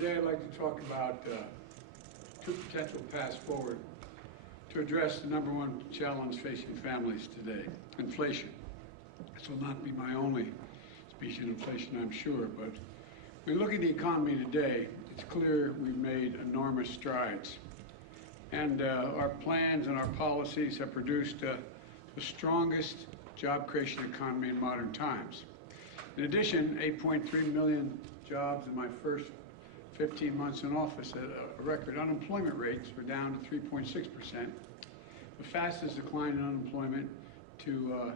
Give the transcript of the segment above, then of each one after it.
Today I'd like to talk about two potential paths forward to address the number one challenge facing families today, inflation. This will not be my only speech on inflation, I'm sure, but when we look at the economy today, it's clear we've made enormous strides. And our plans and our policies have produced the strongest job creation economy in modern times. In addition, 8.3 million jobs in my first 15 months in office at a record. Unemployment rates were down to 3.6%, the fastest decline in unemployment to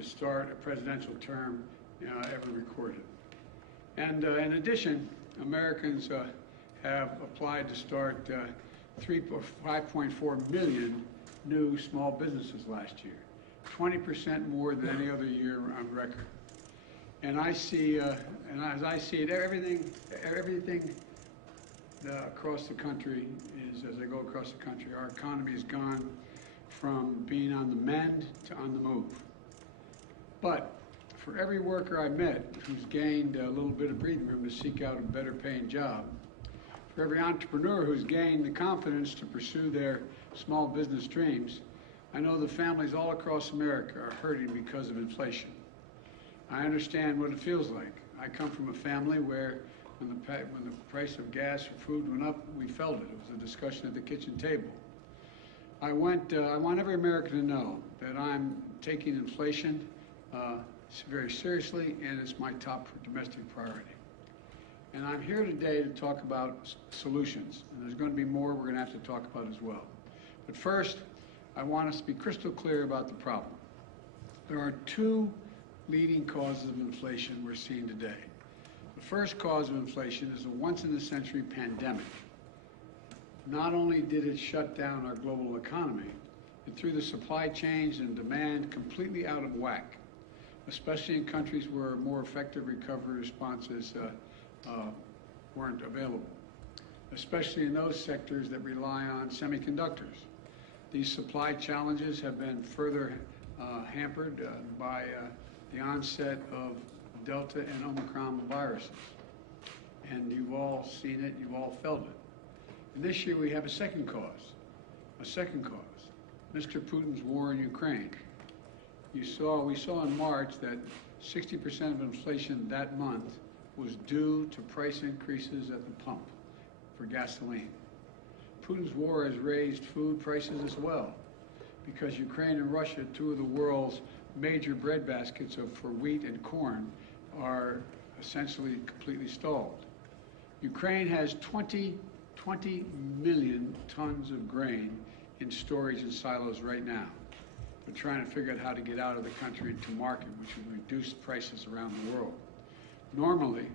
start a presidential term ever recorded. And in addition, Americans have applied to start 5.4 million new small businesses last year, 20% more than any other year on record. And I see, and as I see it, everything across the country is, as I go across the country, our economy has gone from being on the mend to on the move. But for every worker I met who's gained a little bit of breathing room to seek out a better paying job, for every entrepreneur who's gained the confidence to pursue their small business dreams, I know the families all across America are hurting because of inflation. I understand what it feels like. I come from a family where when the price of gas or food went up, we felt it. It was a discussion at the kitchen table. I want every American to know that I'm taking inflation very seriously, and it's my top domestic priority. And I'm here today to talk about solutions. And there's going to be more we're going to have to talk about as well. But first, I want us to be crystal clear about the problem. There are two leading causes of inflation we're seeing today. The first cause of inflation is a once-in-a-century pandemic. Not only did it shut down our global economy, it threw the supply chains and demand completely out of whack, especially in countries where more effective recovery responses weren't available, especially in those sectors that rely on semiconductors. These supply challenges have been further hampered by the onset of Delta and Omicron viruses. And you've all seen it, you've all felt it. And this year we have a second cause, Mr. Putin's war in Ukraine. We saw in March that 60% of inflation that month was due to price increases at the pump for gasoline. Putin's war has raised food prices as well, because Ukraine and Russia, two of the world's major bread baskets for wheat and corn, are essentially completely stalled. Ukraine has 20 million tons of grain in storage in silos right now. They're trying to figure out how to get out of the country to market, which would reduce prices around the world. Normally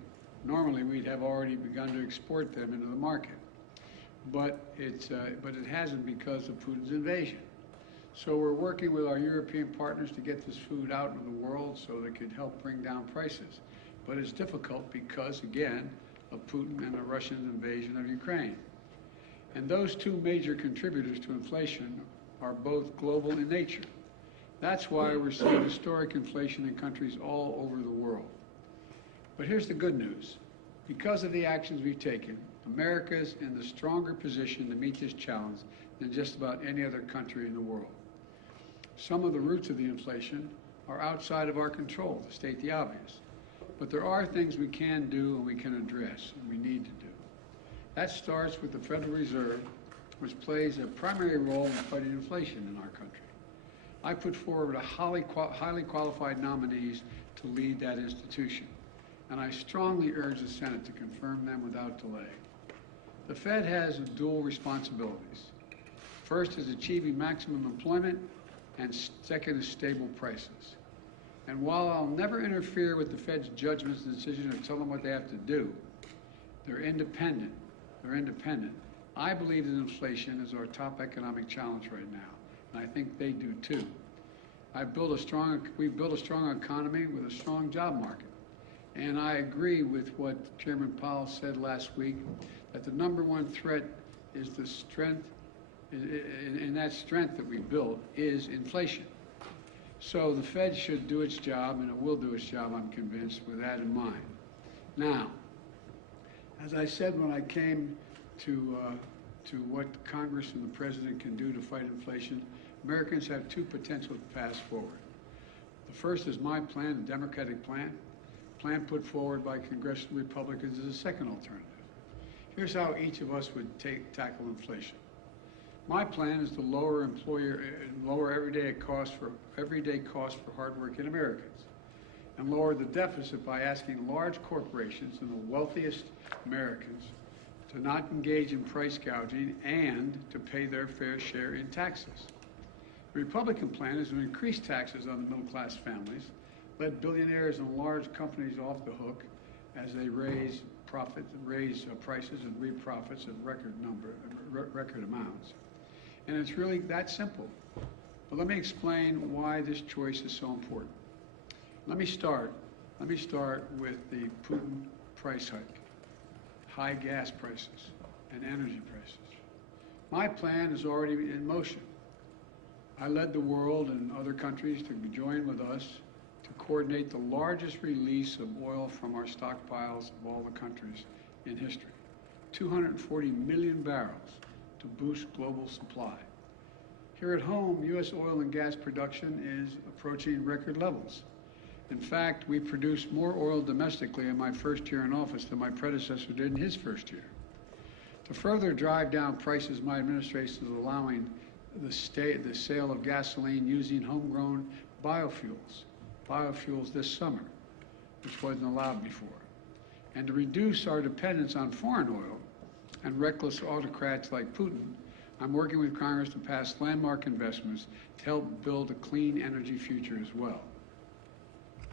we'd have already begun to export them into the market, but it hasn't because of Putin's invasion. So we're working with our European partners to get this food out into the world so that it could help bring down prices. But it's difficult because, again, of Putin and the Russian invasion of Ukraine. And those two major contributors to inflation are both global in nature. That's why we're seeing historic inflation in countries all over the world. But here's the good news. Because of the actions we've taken, America's in the stronger position to meet this challenge than just about any other country in the world. Some of the roots of the inflation are outside of our control, to state the obvious. But there are things we can do and we can address and we need to do. That starts with the Federal Reserve, which plays a primary role in fighting inflation in our country. I put forward highly qualified nominees to lead that institution, and I strongly urge the Senate to confirm them without delay. The Fed has dual responsibilities. First is achieving maximum employment, and second is stable prices. And while I'll never interfere with the Fed's judgments and decisions or tell them what they have to do, they're independent. I believe that inflation is our top economic challenge right now, and I think they do too. We've built a strong economy with a strong job market. And I agree with what Chairman Powell said last week, that the number one threat is the strength, and that strength that we built is inflation. So the Fed should do its job, and it will do its job, I'm convinced, with that in mind. Now, As I said when I came to what Congress and the President can do to fight inflation, Americans have two potential paths forward. The first is my plan, the Democratic plan. Plan put forward by Congressional Republicans is a second alternative. Here's how each of us would tackle inflation. My plan is to lower everyday costs for hardworking Americans, and lower the deficit by asking large corporations and the wealthiest Americans to not engage in price gouging and to pay their fair share in taxes. The Republican plan is to increase taxes on the middle-class families, let billionaires and large companies off the hook as they raise prices and reap profits in record amounts. And it's really that simple. But let me explain why this choice is so important. Let me start with the Putin price hike, high gas prices, and energy prices. My plan is already in motion. I led the world and other countries to join with us to coordinate the largest release of oil from our stockpiles of all the countries in history, 240 million barrels to boost global supply. Here at home, U.S. oil and gas production is approaching record levels. In fact, we produced more oil domestically in my first year in office than my predecessor did in his first year. To further drive down prices, my administration is allowing the sale of gasoline using homegrown biofuels this summer, which wasn't allowed before. And to reduce our dependence on foreign oil and reckless autocrats like Putin, I'm working with Congress to pass landmark investments to help build a clean energy future as well.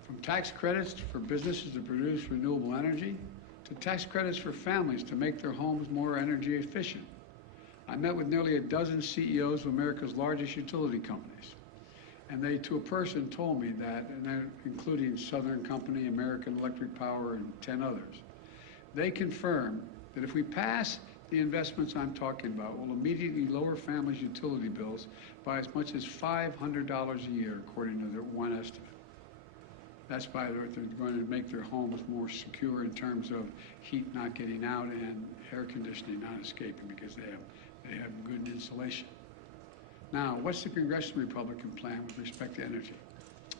From tax credits for businesses to produce renewable energy, to tax credits for families to make their homes more energy efficient. I met with nearly a dozen CEOs of America's largest utility companies, and they, to a person, told me that, and including Southern Company, American Electric Power, and 10 others. They confirm that if we pass the investments I'm talking about, will immediately lower families' utility bills by as much as $500 a year, according to their one estimate. That's by they're going to make their homes more secure in terms of heat not getting out and air conditioning not escaping because they have good insulation. Now, what's the Congressional Republican plan with respect to energy?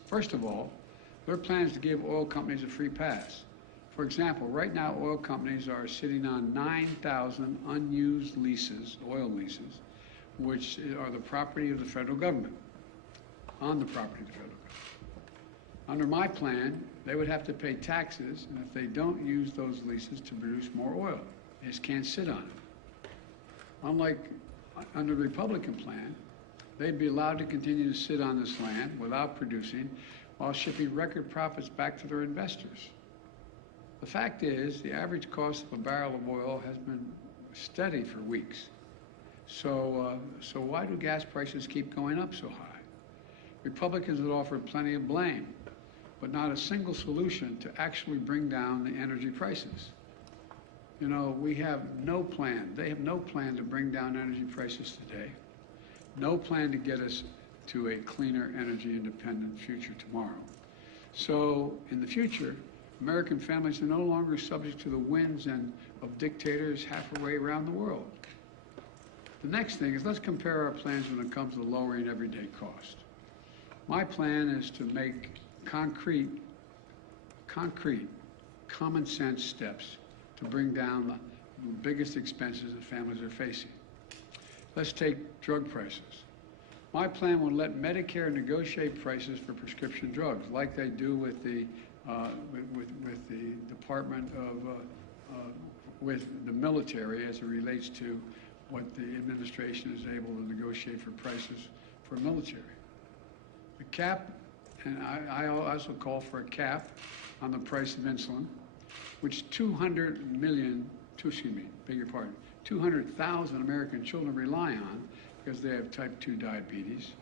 First of all, their plan is to give oil companies a free pass. For example, right now oil companies are sitting on 9,000 unused leases, oil leases, which are the property of the federal government, on the property of the federal government. Under my plan, they would have to pay taxes, and if they don't use those leases to produce more oil, they just can't sit on it. Unlike under the Republican plan, they'd be allowed to continue to sit on this land without producing while shipping record profits back to their investors. The fact is, the average cost of a barrel of oil has been steady for weeks. So why do gas prices keep going up so high? Republicans have offered plenty of blame, but not a single solution to actually bring down the energy prices. You know, we have no plan. They have no plan to bring down energy prices today. No plan to get us to a cleaner, energy independent future tomorrow. So in the future, American families are no longer subject to the whims of dictators halfway around the world. The next thing is, let's compare our plans when it comes to lowering everyday cost. My plan is to make concrete, common sense steps to bring down the biggest expenses that families are facing. Let's take drug prices. My plan will let Medicare negotiate prices for prescription drugs, like they do with the Department of with the military as it relates to what the administration is able to negotiate for prices for military. The cap, and I also call for a cap on the price of insulin, which 200,000 American children rely on because they have type 2 diabetes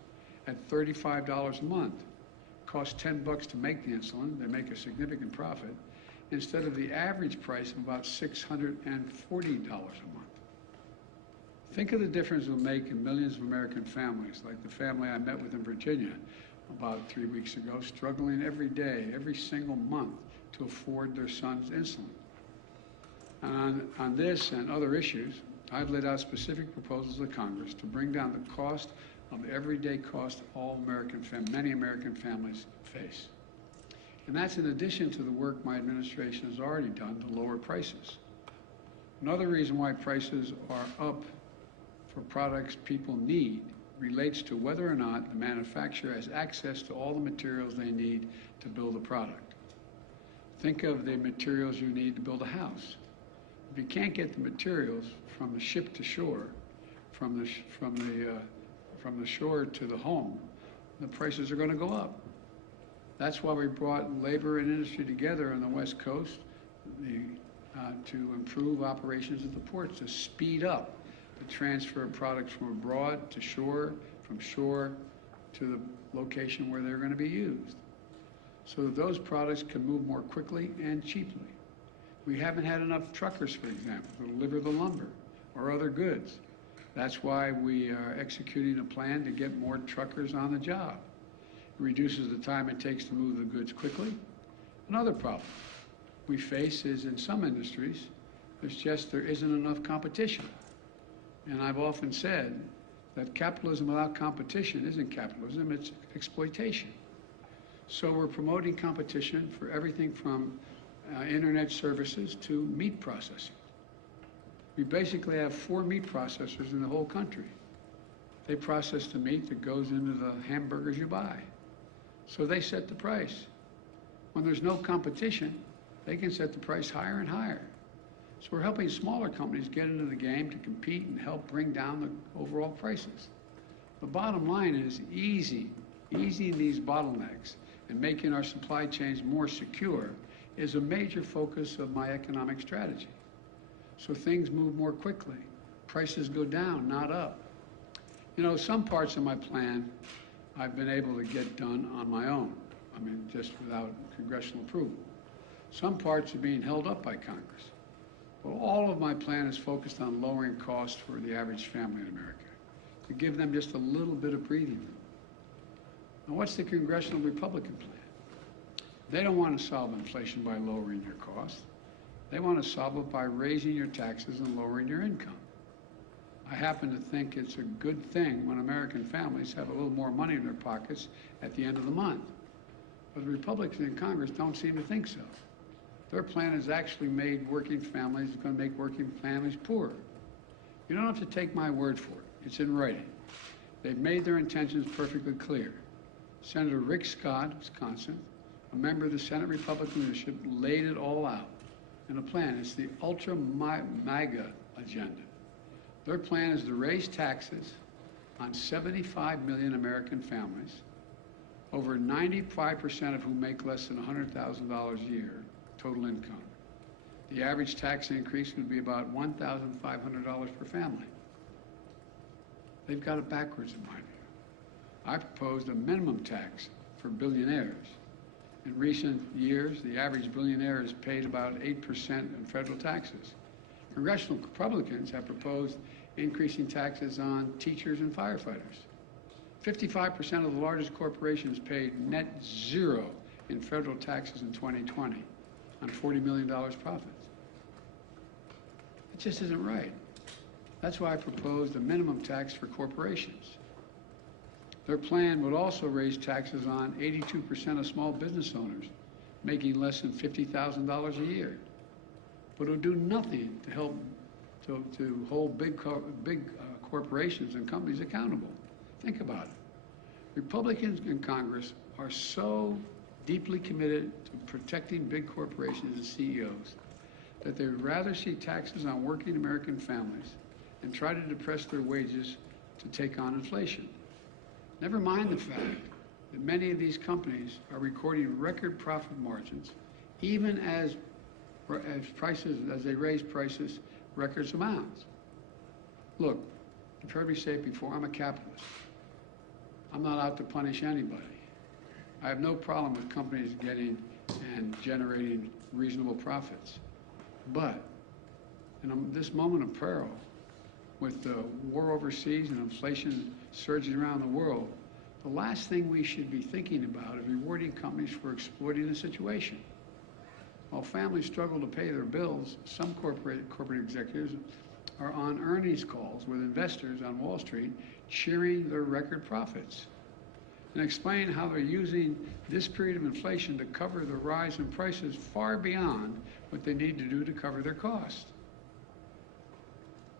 at $35 a month. It costs $10 to make the insulin. They make a significant profit instead of the average price of about $640 a month. Think of the difference it will make in millions of American families, like the family I met with in Virginia about 3 weeks ago, struggling every day, every single month to afford their son's insulin. On this and other issues, I've laid out specific proposals to Congress to bring down the cost of the everyday cost many American families face. And that's in addition to the work my administration has already done to lower prices. Another reason why prices are up for products people need relates to whether or not the manufacturer has access to all the materials they need to build a product. Think of the materials you need to build a house. If you can't get the materials from the ship to shore, from the shore to the home, the prices are going to go up. That's why we brought labor and industry together on the West Coast to improve operations at the ports, to speed up the transfer of products from abroad to shore, from shore to the location where they're going to be used, so that those products can move more quickly and cheaply. We haven't had enough truckers, for example, to deliver the lumber or other goods. That's why we are executing a plan to get more truckers on the job. It reduces the time it takes to move the goods quickly. Another problem we face is in some industries, there isn't enough competition. And I've often said that capitalism without competition isn't capitalism, it's exploitation. So we're promoting competition for everything from internet services to meat processing. We basically have 4 meat processors in the whole country. They process the meat that goes into the hamburgers you buy. So they set the price. When there's no competition, they can set the price higher and higher. So we're helping smaller companies get into the game to compete and help bring down the overall prices. The bottom line is easing these bottlenecks and making our supply chains more secure is a major focus of my economic strategy. So things move more quickly. Prices go down, not up. You know, some parts of my plan I've been able to get done on my own. I mean, just without congressional approval. Some parts are being held up by Congress. But all of my plan is focused on lowering costs for the average family in America, to give them just a little bit of breathing room. Now, what's the Congressional Republican plan? They don't want to solve inflation by lowering your costs. They want to solve it by raising your taxes and lowering your income. I happen to think it's a good thing when American families have a little more money in their pockets at the end of the month. But the Republicans in Congress don't seem to think so. Their plan has actually made working families, it's going to make working families poorer. You don't have to take my word for it. It's in writing. They've made their intentions perfectly clear. Senator Rick Scott, Wisconsin, a member of the Senate Republican leadership, laid it all out in a plan. It's the ultra-MAGA agenda. Their plan is to raise taxes on 75 million American families, over 95% of whom make less than $100,000 a year total income. The average tax increase would be about $1,500 per family. They've got it backwards in my view. I proposed a minimum tax for billionaires. In recent years, the average billionaire has paid about 8% in federal taxes. Congressional Republicans have proposed increasing taxes on teachers and firefighters. 55% of the largest corporations paid net zero in federal taxes in 2020 on $40 million profits. It just isn't right. That's why I proposed a minimum tax for corporations. Their plan would also raise taxes on 82% of small business owners making less than $50,000 a year. But it would do nothing to help to hold big corporations and companies accountable. Think about it. Republicans in Congress are so deeply committed to protecting big corporations and CEOs that they would rather see taxes on working American families and try to depress their wages to take on inflation. Never mind the fact that many of these companies are recording record profit margins, even as they raise prices record amounts. Look, you've heard me say it before, I'm a capitalist. I'm not out to punish anybody. I have no problem with companies getting and generating reasonable profits. But in this moment of peril, with the war overseas and inflation surging around the world, the last thing we should be thinking about is rewarding companies for exploiting the situation. While families struggle to pay their bills, some corporate executives are on earnings calls with investors on Wall Street cheering their record profits and explain how they're using this period of inflation to cover the rise in prices far beyond what they need to do to cover their costs.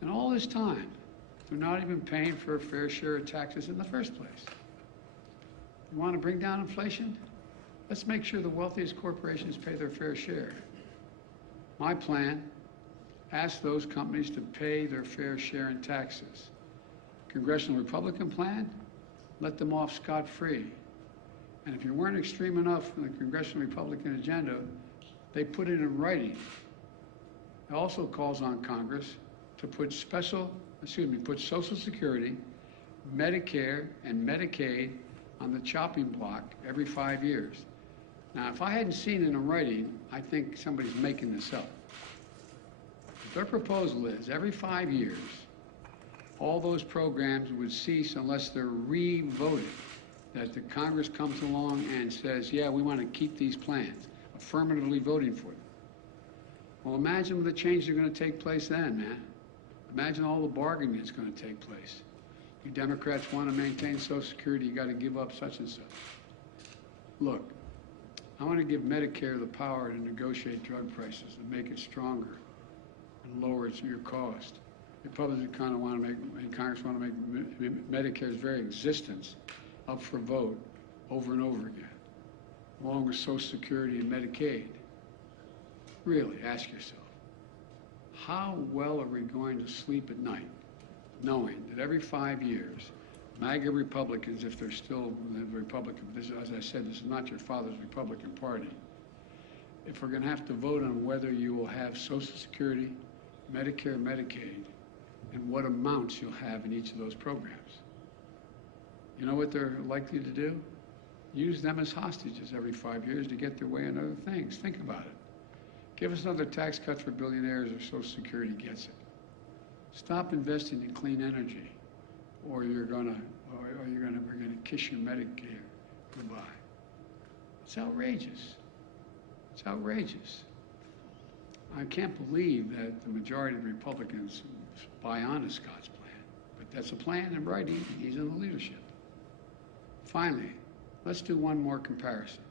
And all this time, they're not even paying for a fair share of taxes in the first place. You want to bring down inflation? Let's make sure the wealthiest corporations pay their fair share. My plan asks those companies to pay their fair share in taxes. Congressional Republican plan, let them off scot-free. And if you weren't extreme enough in the Congressional Republican agenda, they put it in writing. It also calls on Congress to put Social Security, Medicare, and Medicaid on the chopping block every 5 years. Now, if I hadn't seen it in writing, I think somebody's making this up. Their proposal is every 5 years, all those programs would cease unless they're re-voted, that the Congress comes along and says, yeah, we want to keep these plans, affirmatively voting for them. Well, imagine the changes are going to take place then, man. Imagine all the bargaining that's going to take place. You Democrats want to maintain Social Security, you got to give up such and such. Look, I want to give Medicare the power to negotiate drug prices and make it stronger and lower your cost. Republicans kind of want to make, and Congress want to make Medicare's very existence up for vote over and over again, along with Social Security and Medicaid. Really, ask yourself, how well are we going to sleep at night knowing that every 5 years, MAGA Republicans, if they're still the Republican, this, as I said, this is not your father's Republican Party, if we're going to have to vote on whether you will have Social Security, Medicare, Medicaid, and what amounts you'll have in each of those programs. You know what they're likely to do? Use them as hostages every 5 years to get their way on other things. Think about it. Give us another tax cut for billionaires or Social Security gets it. Stop investing in clean energy, or we're gonna kiss your Medicare goodbye. It's outrageous. It's outrageous. I can't believe that the majority of the Republicans buy on to Scott's plan, but that's a plan in writing, and he's in the leadership. Finally, let's do one more comparison.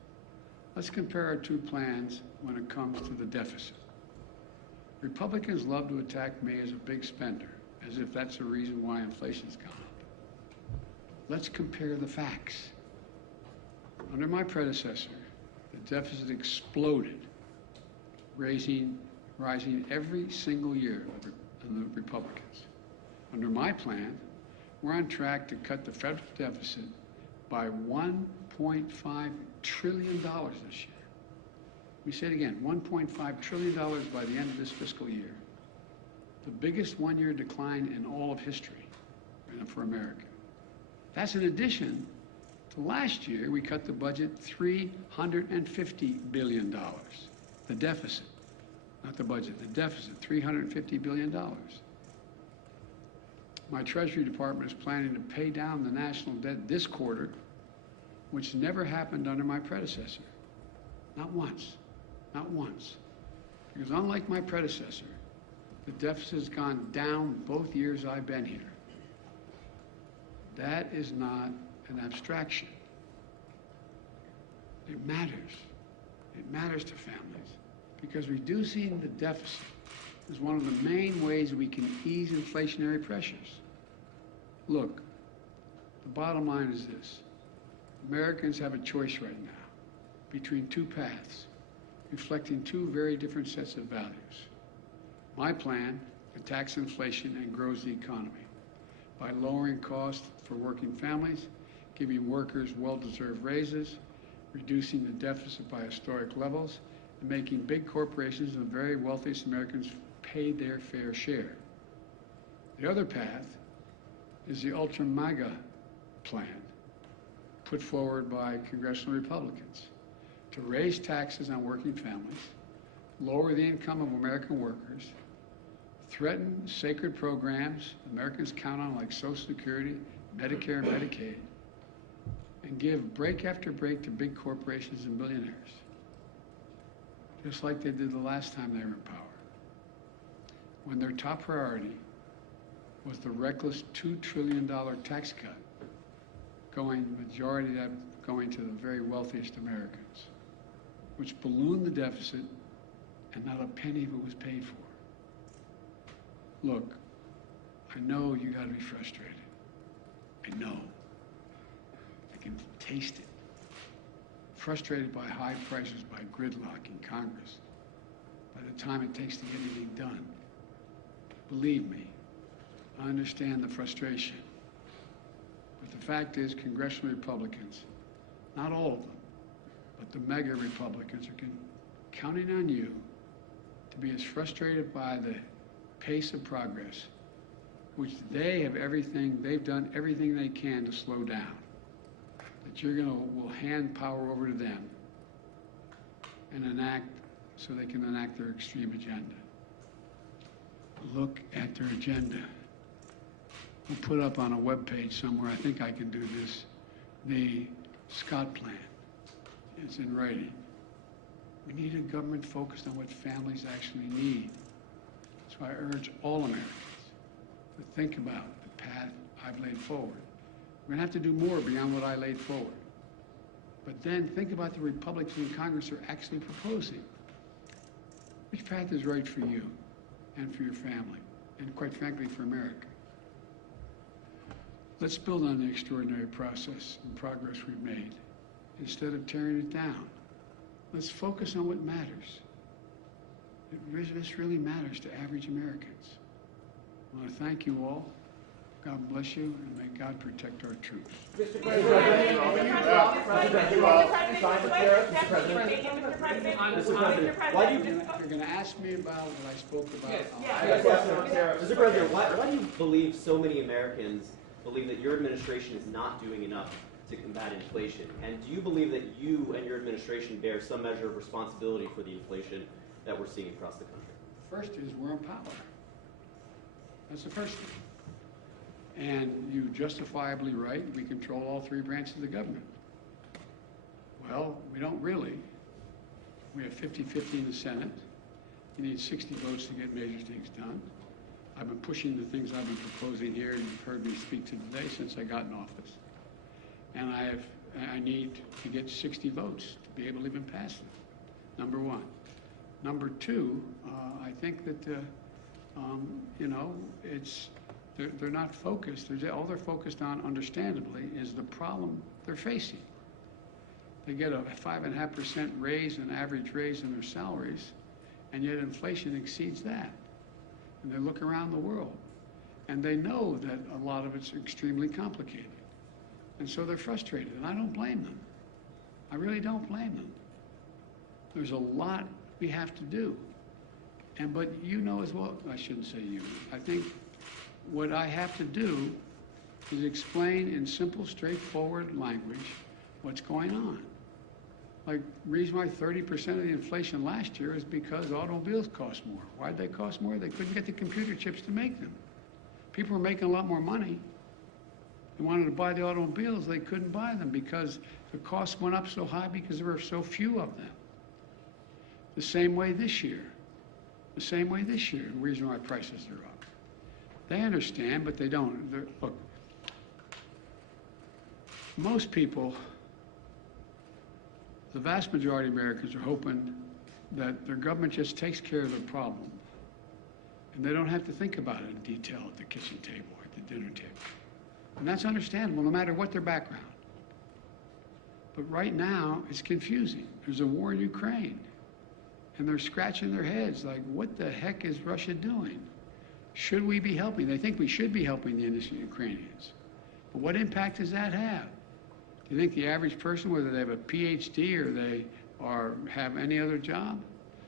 Let's compare our two plans when it comes to the deficit. Republicans love to attack me as a big spender, as if that's the reason why inflation's gone up. Let's compare the facts. Under my predecessor, the deficit exploded, rising every single year under the Republicans. Under my plan, we're on track to cut the federal deficit by $1.5 trillion this year. We say it again, $1.5 trillion by the end of this fiscal year. The biggest one-year decline in all of history for America. That's in addition to last year, we cut the budget $350 billion. The deficit, not the budget, the deficit, $350 billion. My Treasury Department is planning to pay down the national debt this quarter, which never happened under my predecessor. Not once. Not once. Because unlike my predecessor, the deficit has gone down both years I've been here. That is not an abstraction. It matters. It matters to families because reducing the deficit is one of the main ways we can ease inflationary pressures. Look, the bottom line is this. Americans have a choice right now between two paths, reflecting two very different sets of values. My plan attacks inflation and grows the economy by lowering costs for working families, giving workers well-deserved raises, reducing the deficit by historic levels, and making big corporations and the very wealthiest Americans pay their fair share. The other path is the ultra-MAGA plan put forward by Congressional Republicans to raise taxes on working families, lower the income of American workers, threaten sacred programs Americans count on like Social Security, Medicare, and Medicaid, and give break after break to big corporations and billionaires. just like they did the last time they were in power, when their top priority was the reckless $2 trillion tax cut, majority of that going to the very wealthiest Americans, which ballooned the deficit and not a penny of it was paid for. Look, I know you gotta be frustrated. I know. I can taste it. Frustrated by high prices, by gridlock in Congress, by the time it takes to get anything done. Believe me, I understand the frustration. But the fact is, Congressional Republicans, not all of them, but the mega Republicans are counting on you to be as frustrated by the pace of progress, which they've done everything they can to slow down, that will hand power over to them and enact, so they can enact their extreme agenda. Look at their agenda. We'll put up on a webpage somewhere, I think I can do this, the Scott Plan. It's in writing. We need a government focused on what families actually need. So I urge all Americans to think about the path I've laid forward. We're going to have to do more beyond what I laid forward. But then think about the Republicans in Congress are actually proposing. Which path is right for you and for your family, and quite frankly, for America? Let's build on the extraordinary process and progress we've made instead of tearing it down. Let's focus on what matters. This really matters to average Americans. I want to thank you all. God bless you, and may God protect our troops. Mr. President, why do you... You're going to ask me about what I spoke about. Mr. President, why do you believe so many Americans believe that your administration is not doing enough to combat inflation? And do you believe that you and your administration bear some measure of responsibility for the inflation that we're seeing across the country? First is we're in power. That's the first thing. And you justifiably right, we control all three branches of the government. Well, we don't really. We have 50-50 in the Senate. You need 60 votes to get major things done. I've been pushing the things I've been proposing here, and you've heard me speak to today since I got in office. And I need to get 60 votes to be able to even pass them, number one. Number two, I think that, they're not focused. All they're focused on, understandably, is the problem they're facing. They get a 5.5% raise, an average raise in their salaries, and yet inflation exceeds that. And they look around the world, and they know that a lot of it's extremely complicated. And so they're frustrated, and I don't blame them. I really don't blame them. There's a lot we have to do. But you know as well, I shouldn't say you, I think what I have to do is explain in simple, straightforward language what's going on. Like, the reason why 30% of the inflation last year is because automobiles cost more. Why'd they cost more? They couldn't get the computer chips to make them. People were making a lot more money. They wanted to buy the automobiles, they couldn't buy them because the costs went up so high because there were so few of them. The same way this year. The same way this year, the reason why prices are up. They understand, but they don't. Look, most people, the vast majority of Americans are hoping that their government just takes care of the problem and they don't have to think about it in detail at the kitchen table or at the dinner table. And that's understandable, no matter what their background. But right now, it's confusing. There's a war in Ukraine, and they're scratching their heads like, what the heck is Russia doing? Should we be helping? They think we should be helping the innocent Ukrainians. But what impact does that have? Do you think the average person, whether they have a PhD or they have any other job,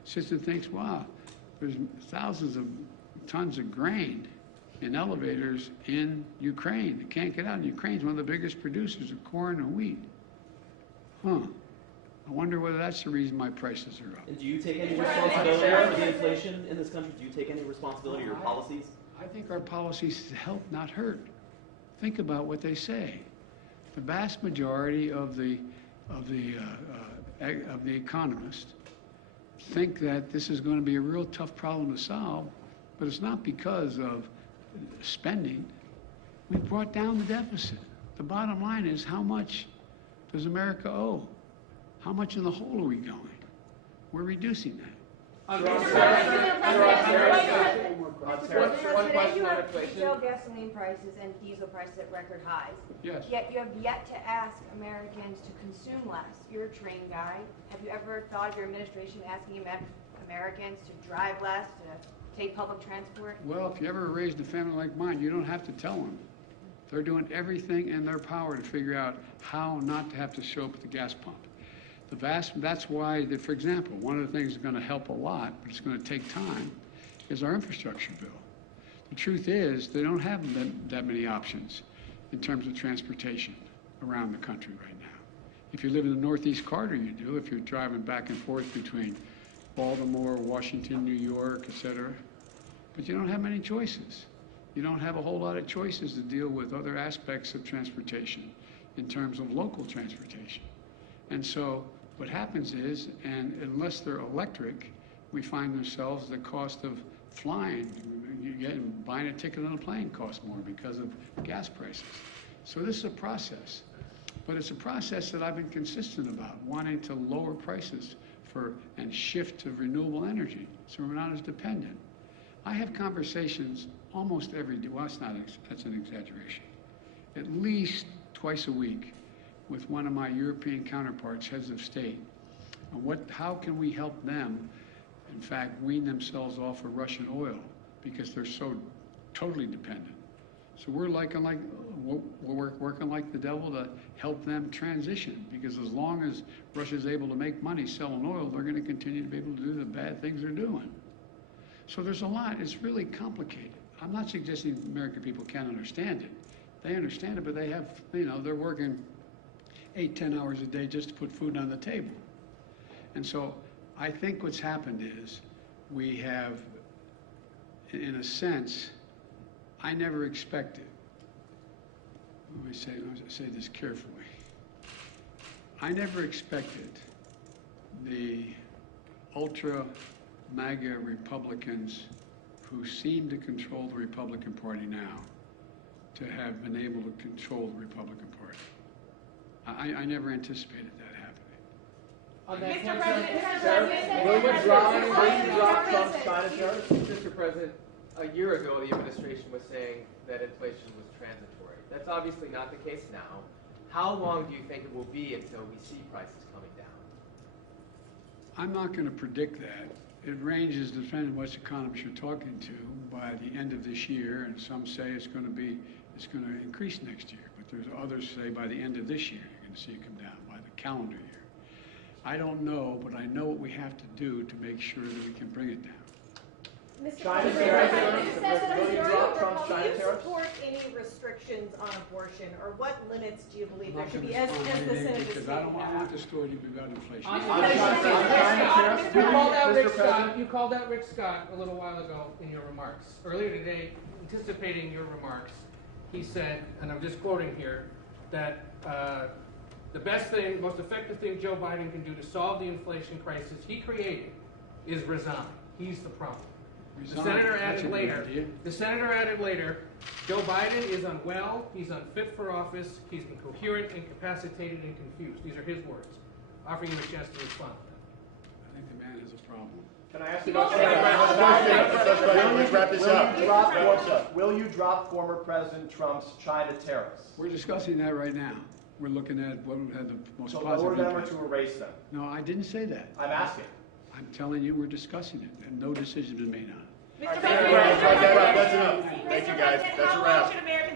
sits and thinks, wow, there's thousands of tons of grain in elevators in Ukraine that can't get out. And Ukraine's one of the biggest producers of corn and wheat. I wonder whether that's the reason my prices are up. And do you take any responsibility for the inflation in this country? Do you take any responsibility for your policies? I think our policies help, not hurt. Think about what they say. The vast majority of the economists think that this is going to be a real tough problem to solve, but it's not because of spending. We brought down the deficit. The bottom line is, how much does America owe? How much in the hole are we going? We're reducing that. One Today you have retail gasoline prices and diesel prices at record highs. Yes. Yet you have yet to ask Americans to consume less. You're a train guy. Have you ever thought of your administration asking Americans to drive less, to take public transport? Well, if you ever raised a family like mine, you don't have to tell them. They're doing everything in their power to figure out how not to have to show up at the gas pump. That's why, for example, one of the things that's going to help a lot, but it's going to take time, is our infrastructure bill. The truth is, they don't have that many options in terms of transportation around the country right now. If you live in the Northeast Corridor, you do. If you're driving back and forth between Baltimore, Washington, New York, et cetera. But you don't have many choices. You don't have a whole lot of choices to deal with other aspects of transportation in terms of local transportation. And so what happens is, and unless they're electric, we find ourselves the cost of flying, buying a ticket on a plane costs more because of gas prices. So this is a process, but it's a process that I've been consistent about, wanting to lower prices and shift to renewable energy so we're not as dependent. I have conversations almost every day, well, that's an exaggeration, at least twice a week with one of my European counterparts, heads of state, on how can we help them, in fact, wean themselves off of Russian oil because they're so totally dependent. So we're working like the devil to help them transition, because as long as Russia's able to make money selling oil, they're going to continue to be able to do the bad things they're doing. So there's a lot. It's really complicated. I'm not suggesting American people can't understand it. They understand it, but they have, they're working 8-10 hours a day just to put food on the table. And so I think what's happened is we have, in a sense, I never expected, let me say this carefully, I never expected the ultra MAGA Republicans who seem to control the Republican Party now to have been able to control the Republican Party. I never anticipated that happening. Mr. President, Will you drop Trump's China tariffs? Mr. President, a year ago the administration was saying that inflation was transitory. That's obviously not the case now. How long do you think it will be until we see prices coming down? I'm not going to predict that. It ranges depending on which economists you're talking to by the end of this year, and some say it's going to increase next year, but there's others say by the end of this year you're going to see it come down, by the calendar year. I don't know, but I know what we have to do to make sure that we can bring it down. Mr. China President, tariffs? will you drop Trump's Do China you tariffs? support any restrictions on abortion, or what limits do you believe I'm there not should going be, to as respond to the anything Senate is because I don't stating want now? the story to be about inflation. On China tariffs, You called out Rick Mr. Scott. President? You called out Rick Scott a little while ago in your remarks. Earlier today, anticipating your remarks, he said, and I'm just quoting here, that the best thing, most effective thing Joe Biden can do to solve the inflation crisis he created is resign. He's the problem. The senator added later, Joe Biden is unwell, he's unfit for office, he's incoherent, incapacitated, and confused. These are his words. Offering you a chance to respond to them. I think the man has a problem. Can I ask you Let's wrap this up. Will you drop former President Trump's China tariffs? We're discussing that right now. We're looking at what would have the most To positive lower them or impact. to erase them? No, I didn't say that. I'm asking. I'm telling you, we're discussing it, and no decision has been made on it. Mr. That's enough. Thank you, guys. That's a How long wrap. should Americans